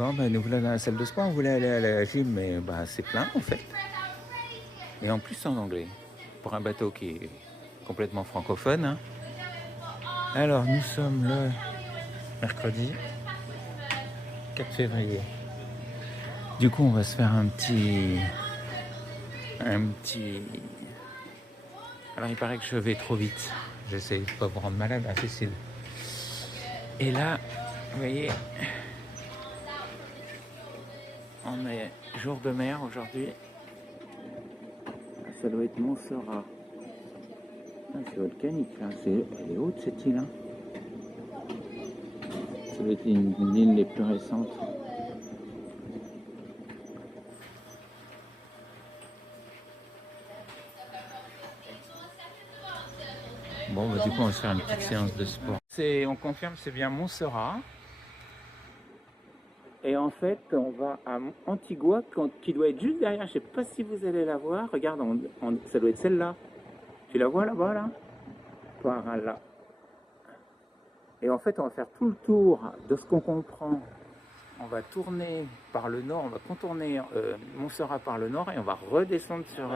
Bon, ben nous voilà dans la salle de sport. On voulait aller à la gym, mais bah, c'est plein en fait. Et en plus en anglais. Pour un bateau qui est complètement francophone. Hein. Alors, nous sommes le mercredi 4 février. Du coup, on va se faire un petit... Alors, il paraît que je vais trop vite. J'essaie de pas vous rendre malade, à Cécile. Et là, vous voyez, on est jour de mer aujourd'hui. Ça doit être Montserrat. Ah, c'est volcanique là. Elle est haute cette île. Hein. Ça doit être une île des plus récentes. Bon, bah, du coup, on va se faire une petite séance de sport. On confirme, c'est bien Montserrat. Et en fait, on va à Antigua, qui doit être juste derrière. Je ne sais pas si vous allez la voir. Regarde, ça doit être celle-là. Tu la vois là-bas, là? Par là. Et en fait, on va faire tout le tour de ce qu'on comprend. On va tourner par le nord, on va contourner Montserrat par le nord et on va redescendre sur...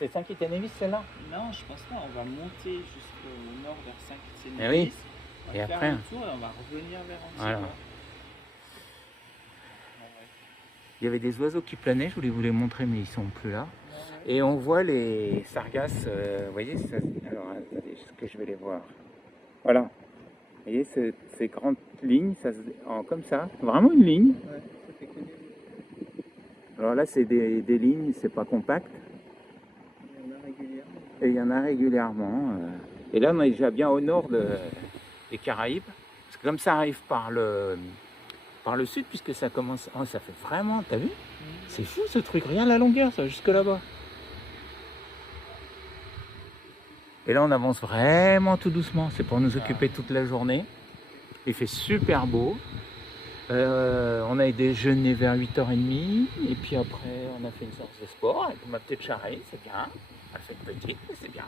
C'est Saint-Kitts-et-Nevis, celle-là? Non, je pense pas. On va monter jusqu'au nord vers Saint-Kitts-et-Nevis. Mais oui. On va Et faire après, le tour et on va revenir vers Antigua. Voilà. Il y avait des oiseaux qui planaient, je voulais vous les montrer, mais ils sont plus là. Et on voit les sargasses, vous voyez, alors attendez, est-ce que je vais les voir? Voilà, vous voyez ces grandes lignes, comme ça, vraiment une ligne. Ouais, ça fait que des... Alors là, c'est des lignes, c'est pas compact. Il y en a régulièrement. Et il y en a régulièrement. Et là, on est déjà bien au nord des Caraïbes, parce que comme ça arrive par le sud, puisque ça commence... Oh, ça fait vraiment, t'as vu? C'est fou ce truc, rien la longueur, ça, jusque là-bas. Et là, on avance vraiment tout doucement. C'est pour nous occuper toute la journée. Il fait super beau. On a déjeuné vers 8h30. Et puis après, on a fait une séance de sport avec ma petite charrette. C'est bien. Elle fait une petite, mais c'est bien.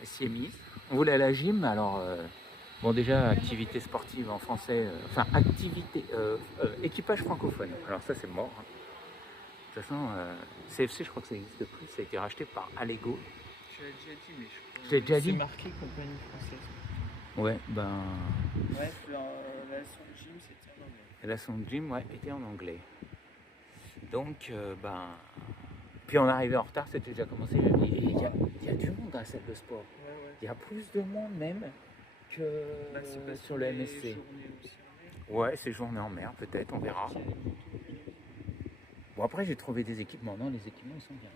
Elle s'y est mise. On voulait aller à la gym. Alors, bon, déjà, activité sportive en français. Enfin, équipage francophone. Alors ça, c'est mort. Hein. De toute façon, CFC, je crois que ça n'existe plus. Ça a été racheté par Allego. Je l'ai déjà dit, mais je crois Je l'ai déjà dit. C'est marqué compagnie française. Ouais, ben... Ouais, la leçon de gym, c'était en anglais. La leçon de gym, ouais, était en anglais. Donc, ben... Puis on est arrivé en retard, c'était déjà commencé. Il y a du monde dans la salle de sport. Ouais. Il y a plus de monde même que sur le MSC. Aussi, ouais, c'est journée en mer, peut-être, on verra. Bon, après, j'ai trouvé des équipements. Non, les équipements, ils sont bien.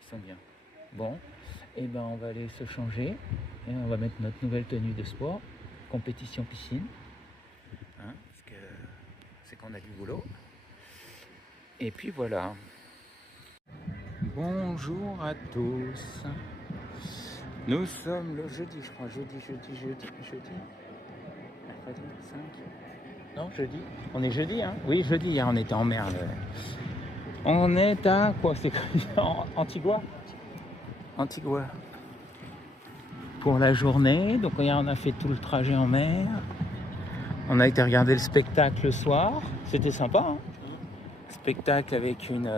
Ils sont bien. Bon, et ben on va aller se changer et on va mettre notre nouvelle tenue de sport, compétition piscine, hein, parce que c'est qu'on a du boulot. Et puis voilà. Bonjour à tous. Nous sommes le jeudi, je crois, jeudi. Mercredi 5. Non, jeudi. On est jeudi, hein? Oui, jeudi, hier on était en mer. On est à quoi? C'est Antigua pour la journée. Donc regarde, on a fait tout le trajet en mer. On a été regarder le spectacle le soir. C'était sympa, hein? Spectacle avec une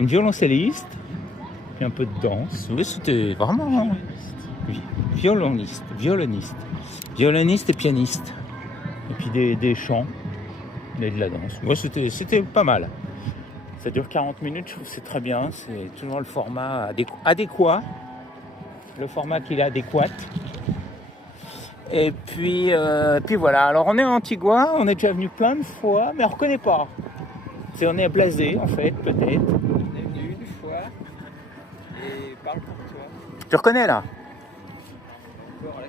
violoncelliste et un peu de danse. Oui, c'était vraiment violoniste et pianiste. Et puis des chants et de la danse. Ouais, c'était pas mal. Ça dure 40 minutes, je trouve que c'est très bien. C'est toujours le format adéquat. Le format qu'il est adéquat. Et puis voilà. Alors on est à Antigua, on est déjà venu plein de fois, mais on ne reconnaît pas. On est blasé en fait, peut-être. On est venu une fois et parle pour toi. Tu reconnais là?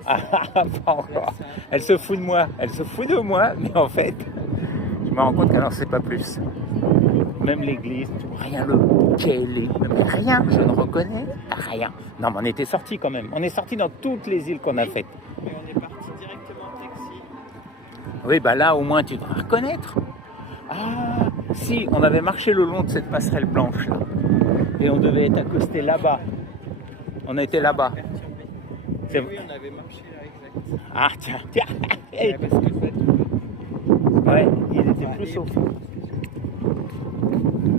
Pas encore. Elle se fout de moi. Mais en fait, je me rends compte qu'elle n'en sait pas plus. Même l'église, rien, le quai, même rien, je ne reconnais rien. Non, mais on était sortis quand même. On est sortis dans toutes les îles qu'on a faites. Mais on est parti directement en taxi. Oui, bah là, au moins, tu devras reconnaître. Ah, si, on avait marché le long de cette passerelle blanche là. Et on devait être accosté là-bas. On était là-bas. Oui, on avait marché là, exact. Ah, tiens. Ouais, parce que Ouais, il était plus au fond.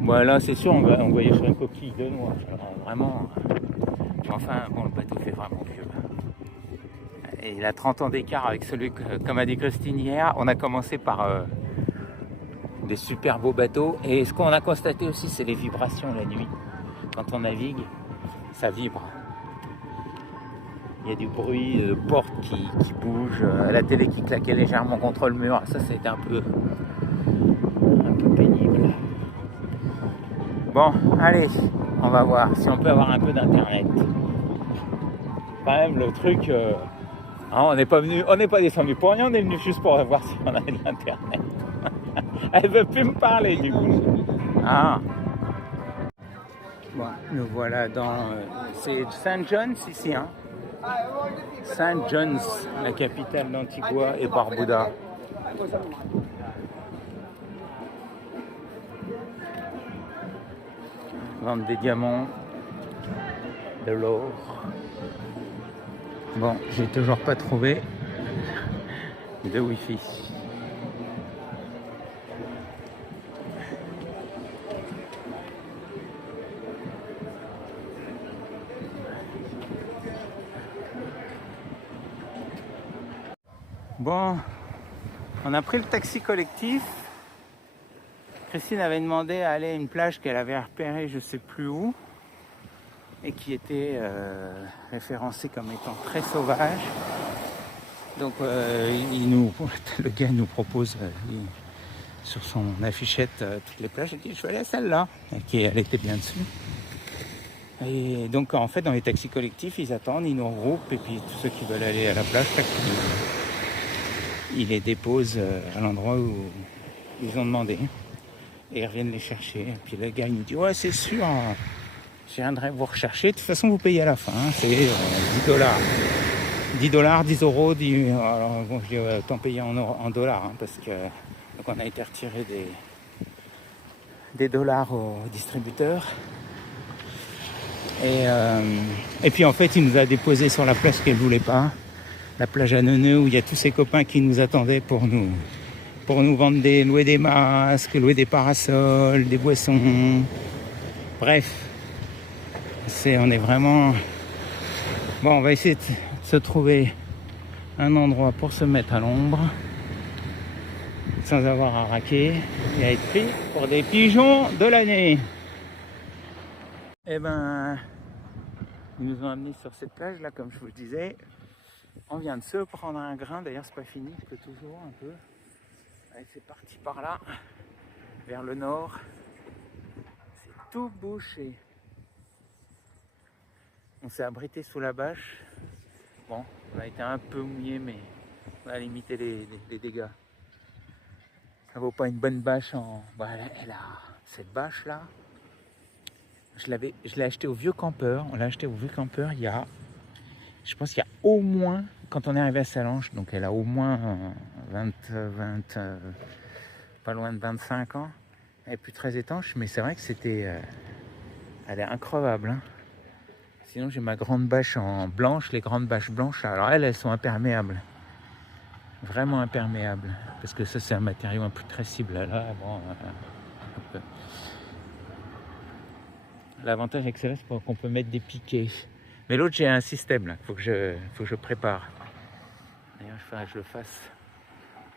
Voilà, c'est sûr, on voyait sur une coquille de noix. Alors, vraiment. Enfin, bon, le bateau fait vraiment vieux. Et il a 30 ans d'écart avec celui que, comme a dit Christine hier, on a commencé par des super beaux bateaux. Et ce qu'on a constaté aussi, c'est les vibrations la nuit. Quand on navigue, ça vibre. Il y a du bruit de portes qui bougent, la télé qui claquait légèrement contre le mur. Ça, c'était un peu pénible. Bon, allez, on va voir si on peut avoir un peu d'internet. Quand même, le truc, on n'est pas descendu pour rien, on est venu juste pour voir si on a de l'internet. Elle veut plus me parler du coup. Ah. Bon, nous voilà dans, c'est St. John's ici, hein. St. John's, la capitale d'Antigua et Barbuda. Vendre des diamants, de l'or. Bon, j'ai toujours pas trouvé de Wi-Fi. Bon, on a pris le taxi collectif. Christine avait demandé à aller à une plage qu'elle avait repérée je sais plus où et qui était référencée comme étant très sauvage. Donc le gars nous propose sur son affichette toutes les plages. Je dis je vais aller à celle-là, elle était bien dessus. Et donc en fait dans les taxis collectifs ils attendent, ils nous regroupent et puis tous ceux qui veulent aller à la plage, ils les déposent à l'endroit où ils ont demandé. Et ils reviennent les chercher. Et puis le gars il nous dit ouais c'est sûr, je viendrai vous rechercher. De toute façon vous payez à la fin. Hein. C'est $10. $10, 10 euros. Alors bon, je dis ouais, autant payer en dollars hein, parce que donc on a été retiré des dollars au distributeur. Et puis en fait il nous a déposé sur la plage qu'elle voulait pas. La plage à Neuneu où il y a tous ses copains qui nous attendaient pour nous vendre louer des masques, louer des parasols, des boissons. Bref, on est vraiment... Bon, on va essayer de se trouver un endroit pour se mettre à l'ombre, sans avoir à raquer et à être pris pour des pigeons de l'année. Eh ben, ils nous ont amenés sur cette plage là, comme je vous le disais. On vient de se prendre un grain, d'ailleurs c'est pas fini, je peux toujours un peu. Allez, c'est parti par là, vers le nord. C'est tout bouché. On s'est abrité sous la bâche. Bon, on a été un peu mouillé, mais on a limité les dégâts. Ça vaut pas une bonne bâche en... Bon, elle a cette bâche là. Je l'ai acheté au Vieux Campeur. On l'a acheté au Vieux Campeur il y a... Je pense qu'il y a au moins... Quand on est arrivé à Salanches, donc elle a au moins 20 pas loin de 25 ans. Elle est plus très étanche, mais c'est vrai que c'était... elle est increvable. Hein. Sinon, j'ai ma grande bâche en blanche. Les grandes bâches blanches, alors elles sont imperméables. Vraiment imperméables. Parce que ça, c'est un matériau imputrescible. Là, bon... L'avantage avec celle-là, c'est qu'on peut mettre des piquets. Mais l'autre, j'ai un système là. Faut que je prépare. D'ailleurs, il faudrait que je le fasse.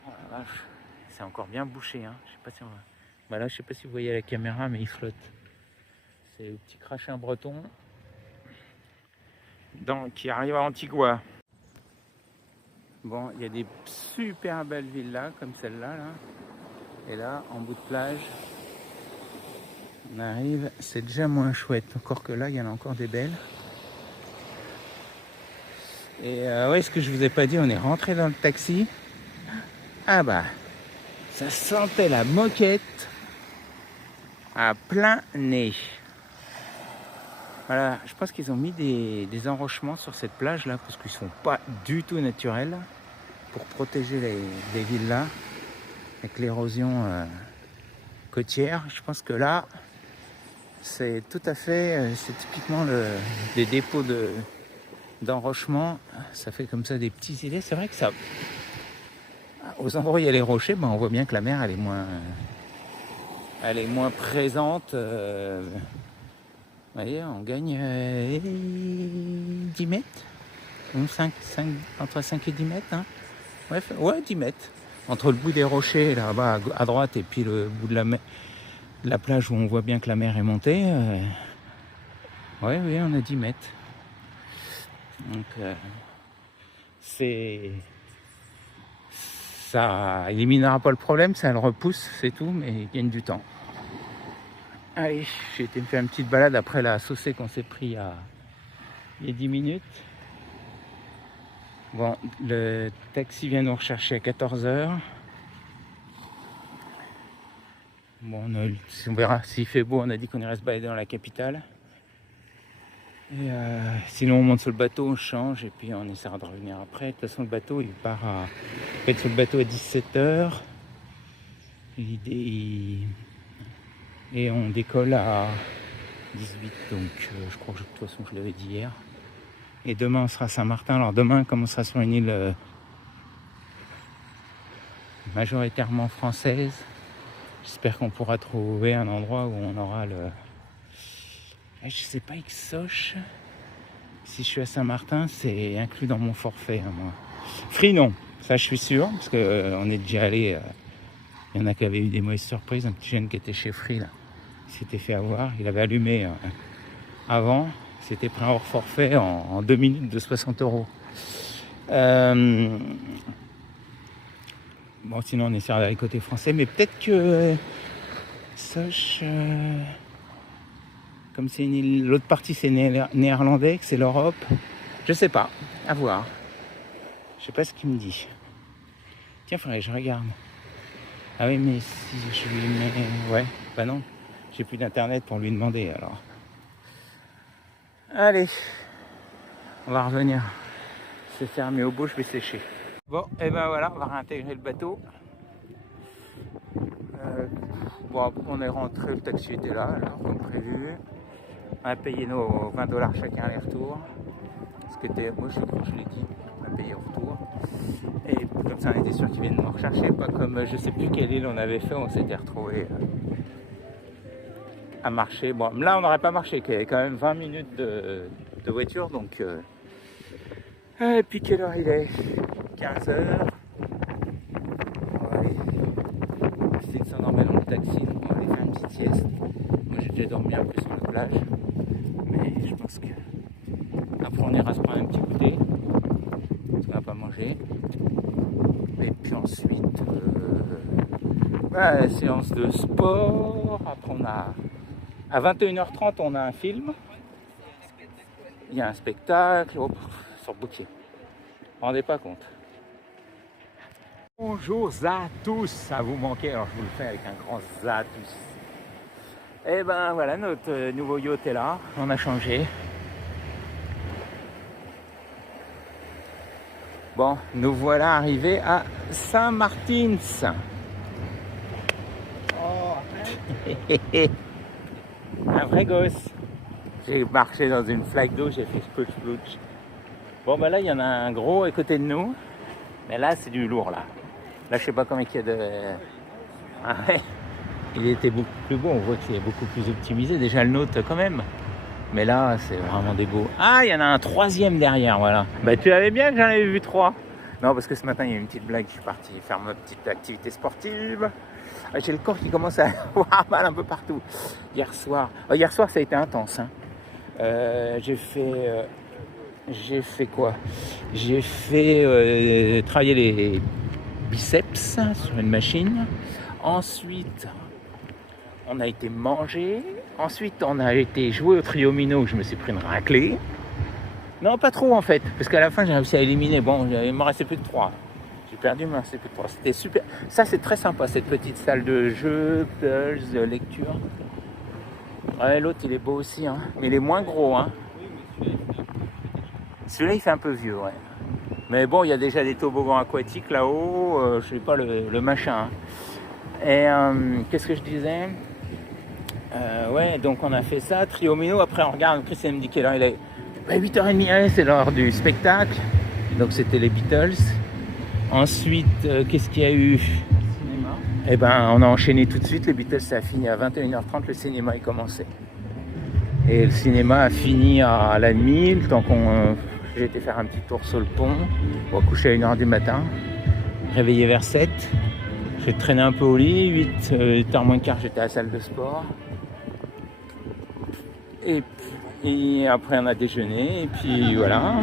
Oh la vache. C'est encore bien bouché. Hein. Je sais pas si on va... Voilà, je sais pas si vous voyez la caméra, mais il flotte. C'est le petit crachin breton qui arrive à Antigua. Bon, il y a des super belles villas comme celle-là. Là. Et là, en bout de plage, on arrive. C'est déjà moins chouette. Encore que là, il y en a encore des belles. Et ouais, ce que je vous ai pas dit, on est rentré dans le taxi. Ah bah, ça sentait la moquette à plein nez. Voilà, je pense qu'ils ont mis des enrochements sur cette plage là parce qu'ils sont pas du tout naturels pour protéger les villas avec l'érosion côtière. Je pense que là, c'est tout à fait, c'est typiquement des dépôts d'enrochement. Ça fait comme ça des petits îlets. C'est vrai que ça... aux endroits où il y a les rochers, on voit bien que la mer elle est moins présente. Vous voyez, on gagne 10 mètres, entre 5 et 10 mètres. Hein. Bref, ouais, 10 mètres. Entre le bout des rochers là-bas à droite et puis le bout de la plage où on voit bien que la mer est montée. Oui, on a 10 mètres. Donc, ça éliminera pas le problème, ça le repousse, c'est tout, mais il gagne du temps. Allez, j'ai été me faire une petite balade après la saucée qu'on s'est pris il y a 10 minutes. Bon, le taxi vient nous rechercher à 14h. Bon, on verra s'il fait beau, on a dit qu'on irait se balader dans la capitale. Et sinon on monte sur le bateau, on change et puis on essaiera de revenir après. De toute façon le bateau il part à... On va être sur le bateau à 17h. Et on décolle à 18, donc je crois que de toute façon je l'avais dit hier. Et demain on sera à Saint-Martin. Alors demain comme on sera sur une île majoritairement française, j'espère qu'on pourra trouver un endroit où on aura le... Je sais pas, Xoche. Si je suis à Saint-Martin, c'est inclus dans mon forfait, hein, moi. Free, non. Ça, je suis sûr, parce qu'on est déjà allé. Il y en a qui avaient eu des mauvaises surprises. Un petit jeune qui était chez Free, là, il s'était fait avoir. Il avait allumé avant. C'était pris hors forfait en 2 minutes de 60 €. Bon, sinon, on essaiera d'aller côté français. Mais peut-être que Xoche... Comme c'est une île, l'autre partie c'est néerlandais, que c'est l'Europe. Je sais pas, à voir. Je sais pas ce qu'il me dit. Tiens, faudrait que je regarde. Ah oui, mais si je lui mets... Ouais, bah non, j'ai plus d'internet pour lui demander alors. Allez, on va revenir. C'est fermé au beau, je vais sécher. Bon, et ben voilà, on va réintégrer le bateau. Bon, on est rentré, le taxi était là, alors, comme prévu. On a payé nos 20 $ chacun aller-retour. Ce qui était, moi je crois que je l'ai dit, on a payé au retour. Et comme ça on était sûr qu'ils viennent nous rechercher, pas comme je sais plus quelle île on avait fait, on s'était retrouvé à marcher. Bon, là on n'aurait pas marché, il y avait quand même 20 minutes de voiture, donc... Et puis quelle heure il est? 15h. Ouais. C'est que ça s'endormait dans le taxi, donc on va aller faire une petite sieste. Moi j'ai déjà dormi un peu sur la plage, mais je pense que après on ira se prendre un petit goûter, parce qu'on va pas manger. Et puis ensuite, séance de sport. Après on a à 21h30 on a un film. Il y a un spectacle. Oh, sur Boutier. Vous vous rendez pas compte. Bonjour à tous, ça vous manquait, alors je vous le fais avec un grand za à tous. Et ben voilà, notre nouveau yacht est là, on a changé. Bon, nous voilà arrivés à Saint-Martins. Oh, un vrai gosse. J'ai marché dans une flaque d'eau, j'ai fait splouch. Bon ben là il y en a un gros à côté de nous, mais là c'est du lourd là. Là je sais pas combien il y a de... Ah ouais. Il était beaucoup plus beau, on voit qu'il est beaucoup plus optimisé, déjà le nôtre quand même. Mais là c'est vraiment des beaux. Ah il y en a un troisième derrière, voilà. Bah tu savais bien que j'en avais vu 3. Non parce que ce matin il y a eu une petite blague, je suis parti faire ma petite activité sportive. J'ai le corps qui commence à avoir mal un peu partout. Hier soir ça a été intense. Hein. J'ai fait quoi? J'ai fait travailler les biceps sur une machine. Ensuite, on a été manger. Ensuite, on a été jouer au triomino où je me suis pris une raclée. Non, pas trop en fait, parce qu'à la fin, j'ai réussi à éliminer. Bon, il me restait plus que 3. J'ai perdu, il me restait plus que 3. C'était super. Ça, c'est très sympa, cette petite salle de jeu, puzzle, lecture. Ouais, l'autre, il est beau aussi, hein. Mais il est moins gros, hein. Celui-là, il fait un peu vieux, ouais. Mais bon, il y a déjà des toboggans aquatiques là-haut, je sais pas, le machin. Hein. Et qu'est-ce que je disais? Ouais, donc on a fait ça, triomino. Après, on regarde, Christian me dit quelle heure il est. 8h30, c'est l'heure du spectacle. Donc c'était les Beatles. Ensuite, qu'est-ce qu'il y a eu? Cinéma. Eh ben, on a enchaîné tout de suite. Les Beatles, ça a fini à 21h30. Le cinéma est commencé. Et le cinéma a fini à la nuit, le temps qu'on... j'ai été faire un petit tour sur le pont. On va coucher à 1h du matin. Réveillé vers 7. J'ai traîné un peu au lit. 8h moins quart, j'étais à la salle de sport. Et après, on a déjeuné. Et puis voilà.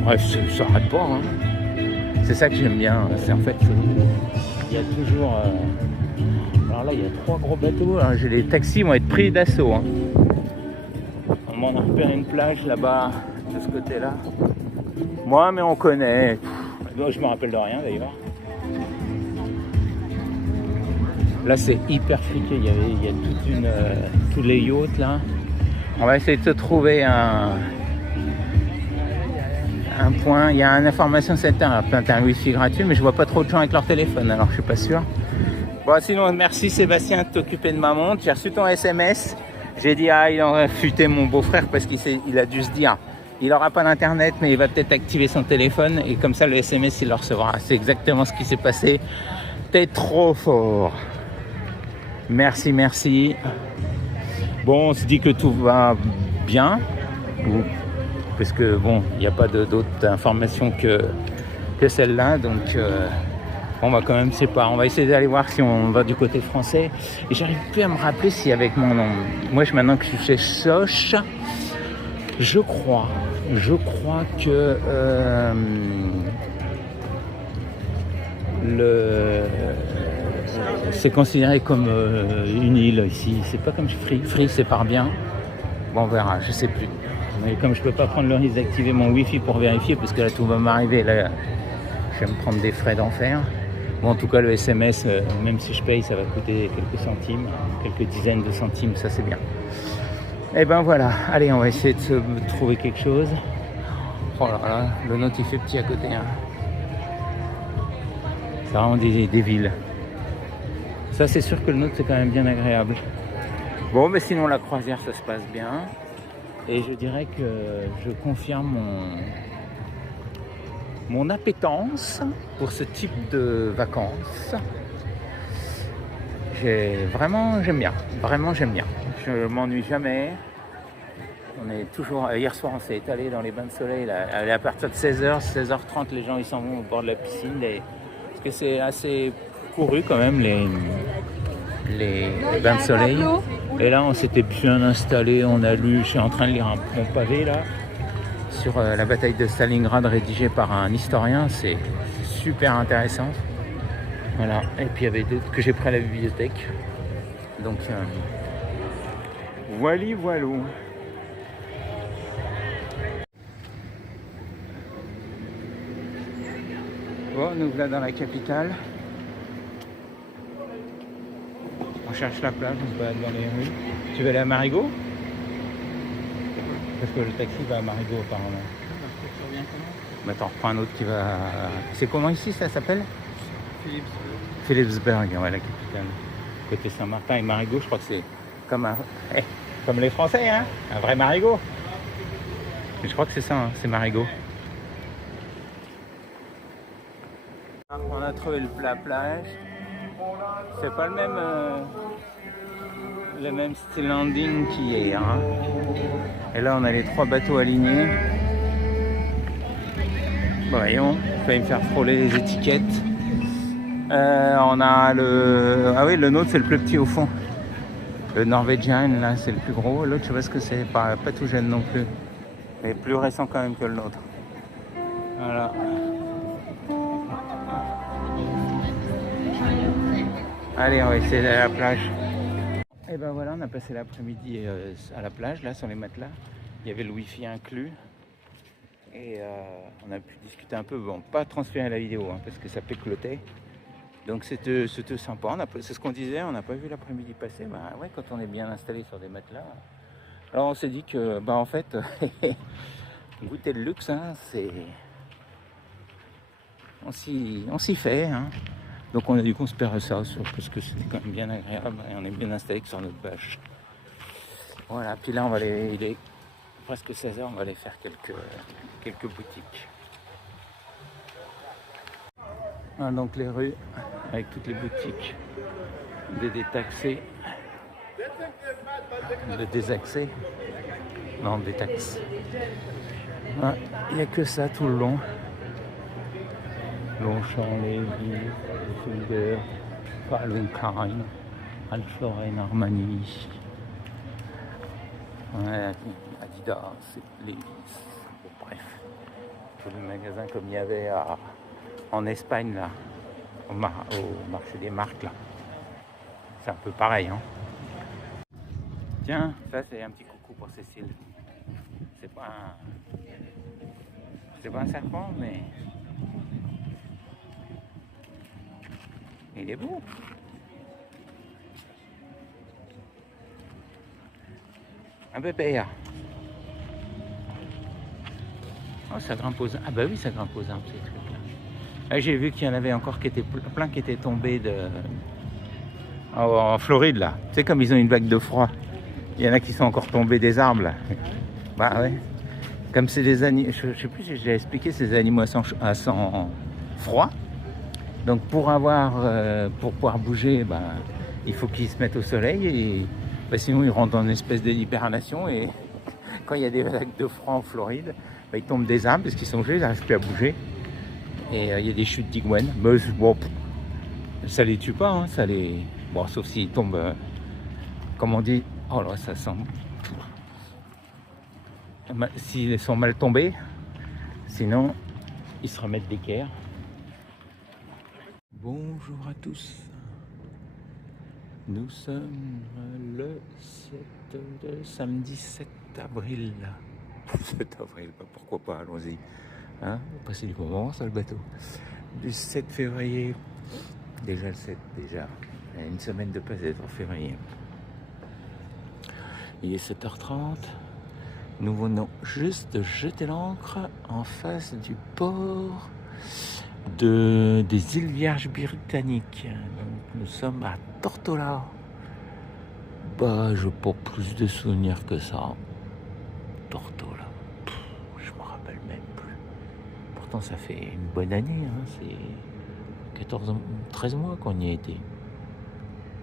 Bref, ça n'arrête pas. Hein. C'est ça que j'aime bien. C'est en fait, il y a toujours... Alors là, il y a 3 gros bateaux. Alors, les taxis vont être pris d'assaut. Hein. On a repéré une plage là-bas, de ce côté-là. Moi, mais on connaît. Je me rappelle de rien d'ailleurs. Là, c'est hyper friqué. Il y a tous les yachts là. On va essayer de se trouver un point. Il y a une information center, un wifi gratuit, mais je vois pas trop de gens avec leur téléphone, alors je suis pas sûr. Bon, sinon, merci Sébastien de t'occuper de ma montre. J'ai reçu ton SMS. J'ai dit, il aurait futé mon beau-frère parce qu'il a dû se dire, il n'aura pas d'internet, mais il va peut-être activer son téléphone et comme ça le SMS il le recevra. C'est exactement ce qui s'est passé. T'es trop fort. Merci, merci. Bon, on se dit que tout va bien. Parce que bon, il n'y a pas d'autres informations que celle-là. Donc on va quand même, c'est pas. On va essayer d'aller voir si on va du côté français. Et j'arrive plus à me rappeler si avec mon nom. Moi, maintenant que je suis chez Soch, je crois que c'est considéré comme une île ici. C'est pas comme Free, c'est par bien. Bon, on verra, je sais plus. Mais comme je peux pas prendre le risque d'activer mon wifi pour vérifier, parce que là tout va m'arriver, là je vais me prendre des frais d'enfer. Bon, en tout cas, le SMS, même si je paye, ça va coûter quelques centimes, quelques dizaines de centimes, ça c'est bien. Et ben voilà, allez, on va essayer de se trouver quelque chose. Oh là là, le nôtre il fait petit à côté. Hein. C'est vraiment des villes. Ça, c'est sûr que le nôtre c'est quand même bien agréable. Bon, mais sinon, la croisière, ça se passe bien. Et je dirais que je confirme mon appétence pour ce type de vacances. J'aime bien, vraiment j'aime bien. Je m'ennuie jamais. On est toujours, hier soir on s'est étalé dans les bains de soleil, là, à partir de 16h, 16h30 les gens ils s'en vont au bord de la piscine, parce que c'est assez couru quand même les bains de soleil. Et là on s'était bien installé, je suis en train de lire mon pavé là, sur la bataille de Stalingrad rédigé par un historien, c'est super intéressant. Voilà, et puis il y avait d'autres que j'ai pris à la bibliothèque. Donc voilà. Bon, nous voilà dans la capitale. On cherche la plage, on se balade dans les rues. Tu veux aller à Marigot? Parce que le taxi va à Marigot apparemment. Mais attends, on reprend un autre qui va... C'est comment ici ça s'appelle? Philipsburg, ouais, la capitale. Côté Saint-Martin et Marigot, je crois que c'est comme comme les Français, hein, un vrai Marigot. Mais je crois que c'est ça, hein, c'est Marigot. On a trouvé la plage. C'est pas le même style landing qu'hier. Hein. Et là, on a les 3 bateaux alignés. Bon, voyons, il fallait me faire frôler les étiquettes. On a le nôtre, c'est le plus petit au fond. Le Norwegian, là, c'est le plus gros. L'autre, je sais pas ce que c'est, pas tout jeune non plus. Mais plus récent quand même que le nôtre. Voilà. Allez, on va essayer d'aller à la plage. Et ben voilà, on a passé l'après-midi à la plage, là, sur les matelas. Il y avait le wifi inclus. Et on a pu discuter un peu, bon, pas transférer la vidéo, hein, parce que ça péclotait. Donc c'était sympa, c'est ce qu'on disait, on n'a pas vu l'après-midi passer. Bah ouais, quand on est bien installé sur des matelas. Alors on s'est dit que, bah en fait, goûter le luxe, hein, c'est... On s'y fait, hein. Donc on a dû conspérer ça, parce que c'était quand même bien agréable, et on est bien installé sur notre bâche. Voilà, puis là il est presque 16h, on va aller faire quelques boutiques. Voilà donc les rues avec toutes les boutiques, des détaxés, de désaxés, non des taxes. Voilà, il n'y a que ça tout le long. Longchamp, Lévis, Fulger, Calvin Klein, Ralph Lauren, Armani, ouais, Adidas, Levi's, bon, bref, tous les magasins comme il y avait en Espagne là, au marché des marques là, c'est un peu pareil, hein. Tiens, ça c'est un petit coucou pour Cécile. C'est pas un serpent, mais il est beau. Un bébé. Oh, ça grimpe aux arbres. Ah bah oui, ça grimpe aux arbres ces trucs-là. Ah, j'ai vu qu'il y en avait encore qui étaient plein qui étaient tombés en Floride là. Tu sais, comme ils ont une vague de froid. Il y en a qui sont encore tombés des arbres là. Bah ouais. Comme c'est des animaux, je sais plus si j'ai expliqué, c'est des animaux à sang froid. Donc pour pouvoir bouger, bah, il faut qu'ils se mettent au soleil et bah, sinon ils rentrent dans une espèce d'hibernation et quand il y a des vagues de froid en Floride, bah, ils tombent des arbres parce qu'ils sont gelés, ils n'arrivent plus à bouger. Et il y a des chutes d'iguanes. Mais bon, ça les tue pas, hein, bon, sauf s'ils tombent, comme on dit, oh là, ça sent. S'ils sont mal tombés, sinon ils se remettent d'équerre. Bonjour à tous. Nous sommes le samedi 7 avril. 7 avril, bah pourquoi pas, allons-y. Hein, on va passer du bon moment sur le bateau. Du 7 février. Déjà le 7, déjà. Il y a une semaine de passé en février. Il est 7h30. Nous venons juste de jeter l'ancre en face du port des îles Vierges britanniques. Donc, nous sommes à Tortola. Bah, je n'ai pas plus de souvenirs que ça. Tortola. Je me rappelle même plus. Pourtant, ça fait une bonne année. Hein. C'est 13 mois qu'on y a été.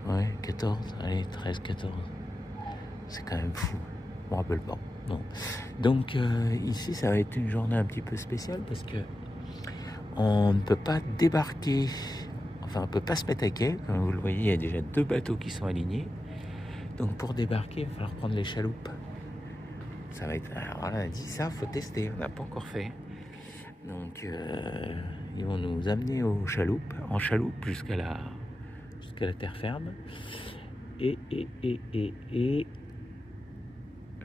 Ouais, 14. Allez, 13, 14. C'est quand même fou. Je me rappelle pas. Non. Donc, ici, ça va être une journée un petit peu spéciale parce que on ne peut pas débarquer, enfin on ne peut pas se mettre à quai. Comme vous le voyez, il y a déjà 2 bateaux qui sont alignés. Donc pour débarquer, il va falloir prendre les chaloupes. Ça va être... Alors on a dit ça, il faut tester, on n'a pas encore fait. Donc ils vont nous amener en chaloupe jusqu'à la terre ferme. Et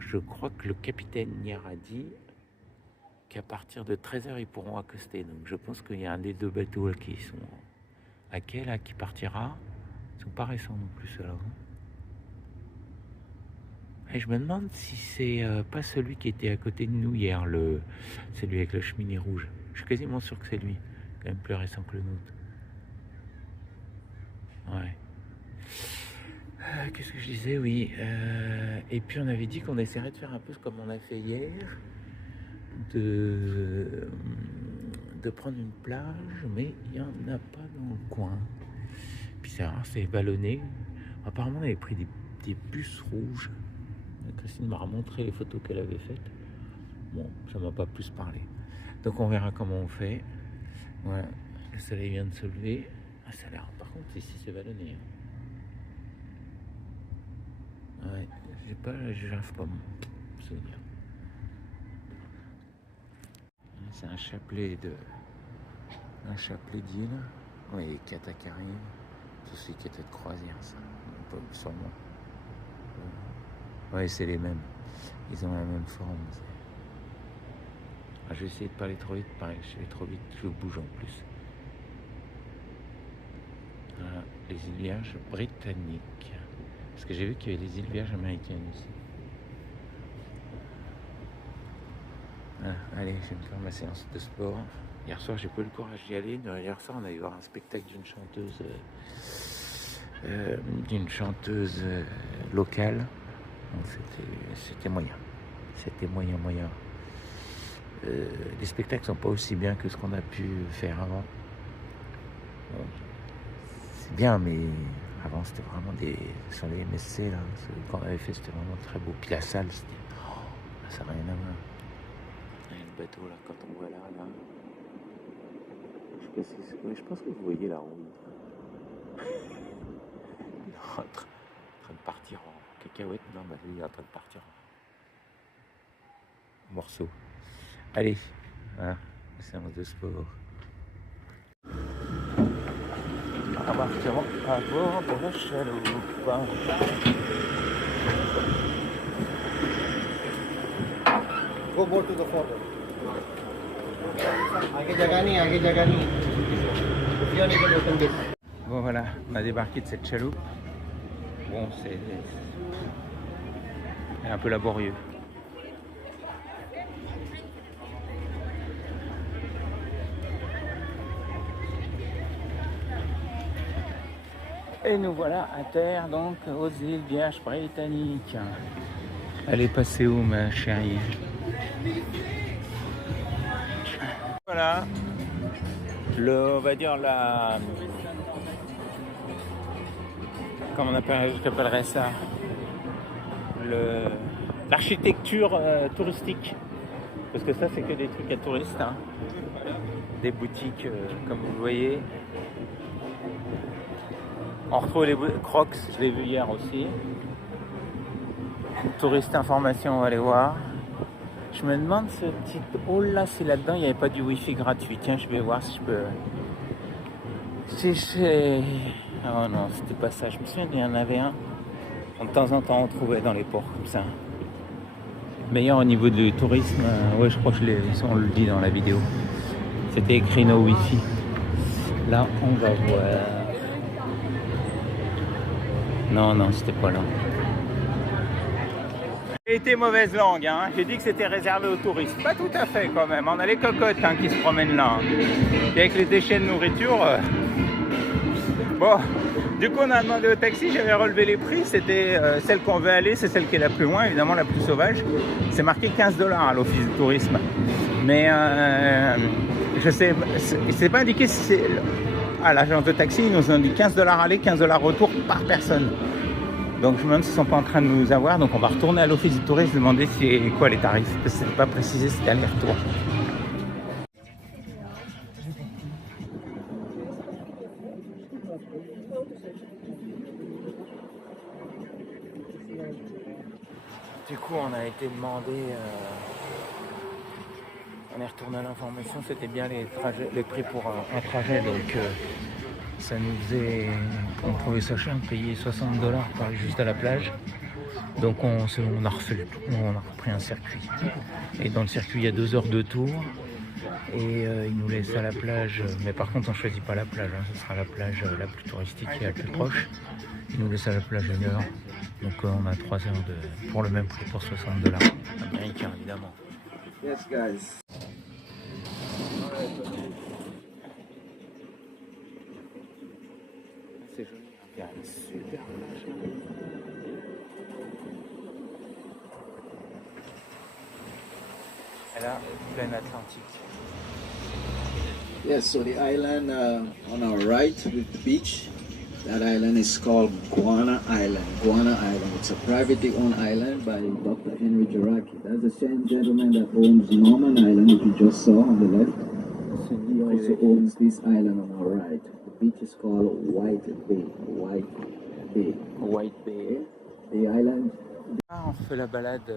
je crois que le capitaine hier a dit qu'à partir de 13h, ils pourront accoster. Donc je pense qu'il y a un des 2 bateaux là, qui sont à quai, là, qui partira. Ils sont pas récents non plus, ceux-là. Et je me demande si c'est pas celui qui était à côté de nous hier, celui avec la cheminée rouge. Je suis quasiment sûr que c'est lui, quand même plus récent que le nôtre. Ouais. Qu'est-ce que je disais? Oui. Et puis on avait dit qu'on essaierait de faire un peu comme on a fait hier. De prendre une plage, mais il n'y en a pas dans le coin. Puis c'est vallonné. Apparemment, on avait pris des bus rouges. Christine m'a montré les photos qu'elle avait faites. Bon, ça m'a pas plus parlé. Donc on verra comment on fait. Voilà, le soleil vient de se lever. Ah, ça a l'air. Par contre, ici, c'est vallonné. Ouais, j'arrive pas à me souvenir. C'est un chapelet d'îles. Oui, les Catakarim. Tout ce qui était de croisière, ça. Sûrement. Ouais, c'est les mêmes. Ils ont la même forme. Ah, je vais essayer de pas aller trop vite. Pareil, je vais trop vite, je bouge en plus. Voilà, les îles Vierges britanniques. Parce que j'ai vu qu'il y avait les îles Vierges américaines ici. Ah, allez, je vais me faire ma séance de sport. Hier soir, j'ai pas eu le courage d'y aller. Hier soir, on a eu voir un spectacle d'une chanteuse locale. Donc c'était moyen. C'était moyen. Les spectacles sont pas aussi bien que ce qu'on a pu faire avant. C'est bien, mais avant c'était vraiment des... Sur les MSC, là, quand on avait fait, c'était vraiment très beau. Puis la salle, c'était... Oh, là, ça n'a rien à voir. Il y a le bateau, là, quand on voit là. Je sais pas si je pense que vous voyez la rouille. Il est en train de partir en cacahuète. Non, bah lui, il est en train de partir en morceaux. Allez, voilà, séance de sport. Embarquement à bord de la chaloupe. Go more to the forward. आगे जगह नहीं, आगे जगह नहीं. If you only can open this. Bon voilà, on a débarqué de cette chaloupe. Bon, c'est un peu laborieux. Et nous voilà à terre, donc aux îles Vierges britanniques. Elle est passée où, ma chérie? Voilà, on va dire comment j'appellerais ça, l'architecture touristique, parce que ça c'est que des trucs à touristes, hein. Des boutiques comme vous le voyez. On retrouve les Crocs, je l'ai vu hier aussi. Touriste information, on va aller voir. Je me demande ce petit hall là, si là-dedans il n'y avait pas du wifi gratuit. Tiens, je vais voir si je peux. Oh non, c'était pas ça. Je me souviens qu'il y en avait un. De temps en temps, on trouvait dans les ports comme ça. Meilleur au niveau du tourisme. Ouais, je crois que on le dit dans la vidéo. C'était écrit no wifi. Là, on va voir. Non, c'était pas là. J'ai été mauvaise langue, hein. J'ai dit que c'était réservé aux touristes. Pas tout à fait quand même. On a les cocottes qui se promènent là. Et avec les déchets de nourriture. Bon, du coup on a demandé au taxi, j'avais relevé les prix. C'était celle qu'on veut aller, c'est celle qui est la plus loin, évidemment la plus sauvage. C'est marqué 15 $ à l'office du tourisme. Mais je sais, c'est pas indiqué si c'est... À l'agence de taxi, ils nous ont dit 15 $ aller, 15 $ retour par personne. Donc je me demande s'ils ne sont pas en train de nous avoir. Donc on va retourner à l'office du tourisme demander c'est quoi les tarifs. Parce que c'était pas précisé, c'était aller-retour. Du coup on a été demandé... On est retourné à l'information, c'était bien les prix pour un trajet, donc ça nous faisait, on trouvait ça cher de payer 60 $ pour aller juste à la plage. Donc on a refait le tour, on a repris un circuit. Et dans le circuit il y a 2 heures de tour et il nous laisse à la plage, mais par contre on choisit pas la plage, hein, ce sera la plage la plus touristique et la plus proche. Il nous laisse à la plage 1 heure, donc on a 3 heures pour le même prix pour 60 $ américains évidemment. Yes, guys. C'est joli, il y a une super plage. Et là, plaine Atlantique. Yes, so the island on our right with the beach, that island is called Guana Island. Guana Island. It's a privately owned island by Dr. Henry Jaraki. That's the same gentleman that owns Norman Island, which you just saw on the left. He also owns this island on our right. The beach is called White Bay. White Bay. White Bay. The island. Ah, on fait la balade.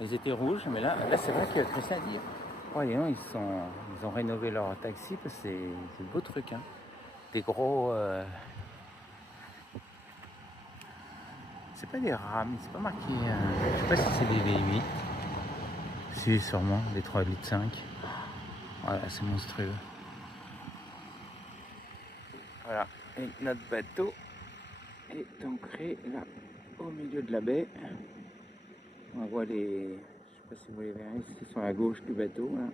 Ils étaient rouges, mais là c'est vrai qu'il y a Christian à dire. Voyons, ils ont rénové leur taxi parce que c'est de beaux trucs, hein. Des gros. C'est pas des rames, c'est pas marqué. Je sais pas si c'est des V8. Si, sûrement, des 3,5 litres. Voilà, c'est monstrueux. Voilà, et notre bateau est ancré là, au milieu de la baie. On voit les... Je sais pas si vous les verrez, ici sur la gauche du bateau. Là.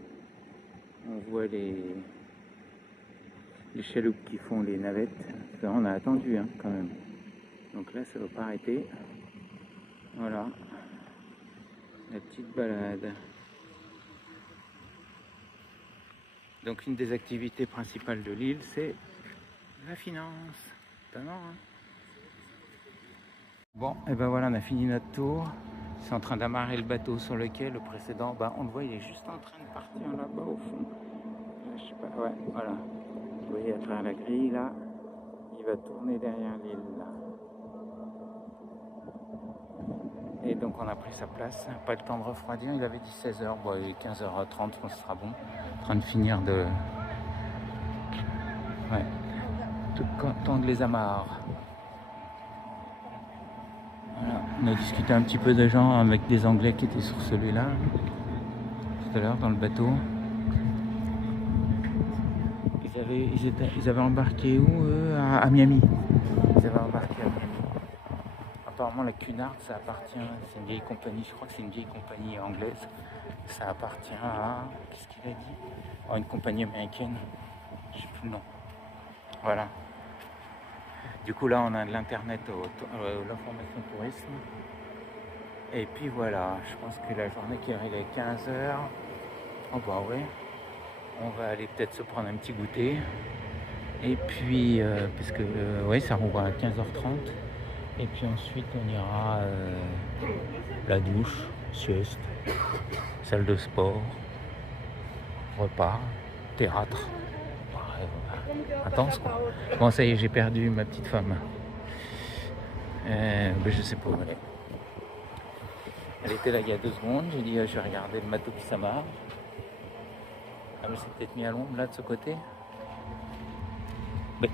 On voit les chaloupes qui font les navettes. Là, on a attendu hein, quand même. Donc là, ça ne va pas arrêter. Voilà. La petite balade. Donc une des activités principales de l'île, c'est La finance. Étonnant, hein. Bon, et ben voilà, on a fini notre tour. C'est en train d'amarrer le bateau sur le quai. Le précédent, bah, on le voit, il est juste en train de partir là-bas au fond. Là, je sais pas, ouais, voilà. Vous voyez à travers la grille là, il va tourner derrière l'île là. Et donc on a pris sa place, pas le temps de refroidir, il avait dit 16h, bon, il est 15h30, je pense que ce sera bon. En train de finir de... Ouais, tout tendre les amarres. Voilà. On a discuté un petit peu de gens avec des Anglais qui étaient sur celui-là, tout à l'heure dans le bateau. Ils avaient embarqué où eux, à Miami. Ils avaient embarqué à Miami. Apparemment la Cunard, ça appartient, c'est une vieille compagnie, je crois que c'est une vieille compagnie anglaise. Ça appartient à, qu'est-ce qu'il a dit? À une compagnie américaine, je sais plus le nom. Voilà. Du coup là on a de l'internet, l'information tourisme. Et puis voilà, je pense que la journée qui arrive à 15h, oh bah ouais, on va aller peut-être se prendre un petit goûter. Et puis, parce que ouais, ça rouvre à 15h30. Et puis ensuite on ira la douche, sieste, salle de sport, repas, théâtre. Intense quoi. Bon ça y est, j'ai perdu ma petite femme. Mais je sais pas où elle est. Elle était là il y a 2 secondes, j'ai dit je vais regarder le bateau qui s'amarre. Ah mais c'est peut-être mis à l'ombre là de ce côté. Oui.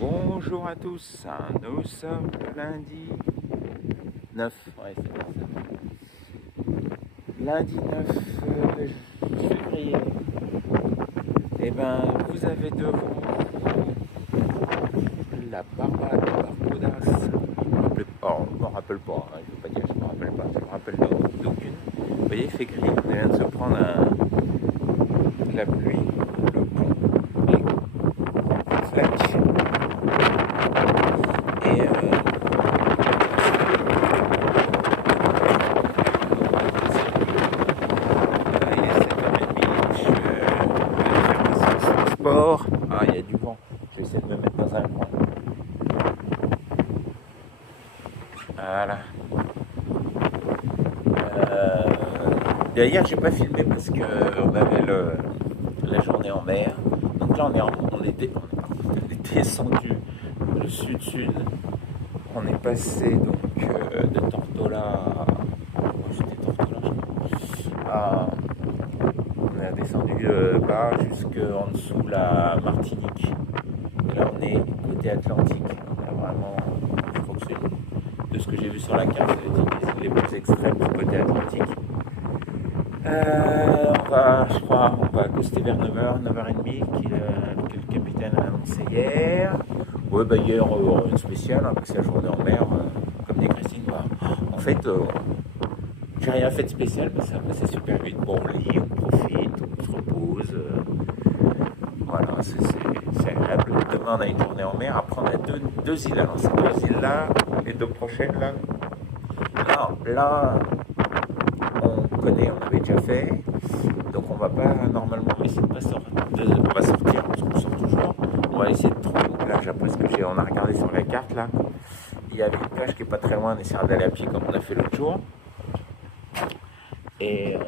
Bonjour à tous, nous sommes le lundi 9, ouais, c'est bien ça. Lundi 9 février. Et ben vous avez devant la Barbadas. Je me rappelle pas, hein, je ne veux pas dire que je me rappelle pas, je me rappelle d'aucune. Vous voyez, il fait gris, on vient de se prendre la pluie, le pont et flash. Et il est 7h30, je vais faire ma séance de sport. Ah, il y a du vent, je vais essayer de me mettre dans un coin. Voilà. Hier, j'ai pas filmé parce qu'on avait la journée en mer. Donc là, on est descendu le sud-sud. On est passé donc de Tortola. C'était Tortola, je crois. On est descendu bas jusqu'en dessous la Martinique. Et là, on est côté Atlantique. On est vraiment, je crois que c'est de ce que j'ai vu sur la carte, les plus extrêmes du côté Atlantique. On va accoster vers 9h, 9h30, que le capitaine a annoncé hier. Ouais, bah hier, une spéciale, hein, parce que c'est la journée en mer, comme dit Christine. Bah, en fait, j'ai rien fait de spécial, mais ça a passé super vite. Bon, on lit, on profite, on se repose. Voilà, c'est agréable. Demain, on a une journée en mer. Après, on a deux îles. Alors, ces 2 îles-là, les 2 prochaines, là, on connaît, on avait déjà fait. Donc, on va pas, normalement, essayer de pas sortir. On va sortir, parce qu'on sort toujours. On va essayer de trouver une plage. Après, on a regardé sur la carte, là. Il y avait une plage qui est pas très loin. On essaiera d'aller à pied, comme on a fait l'autre jour. Et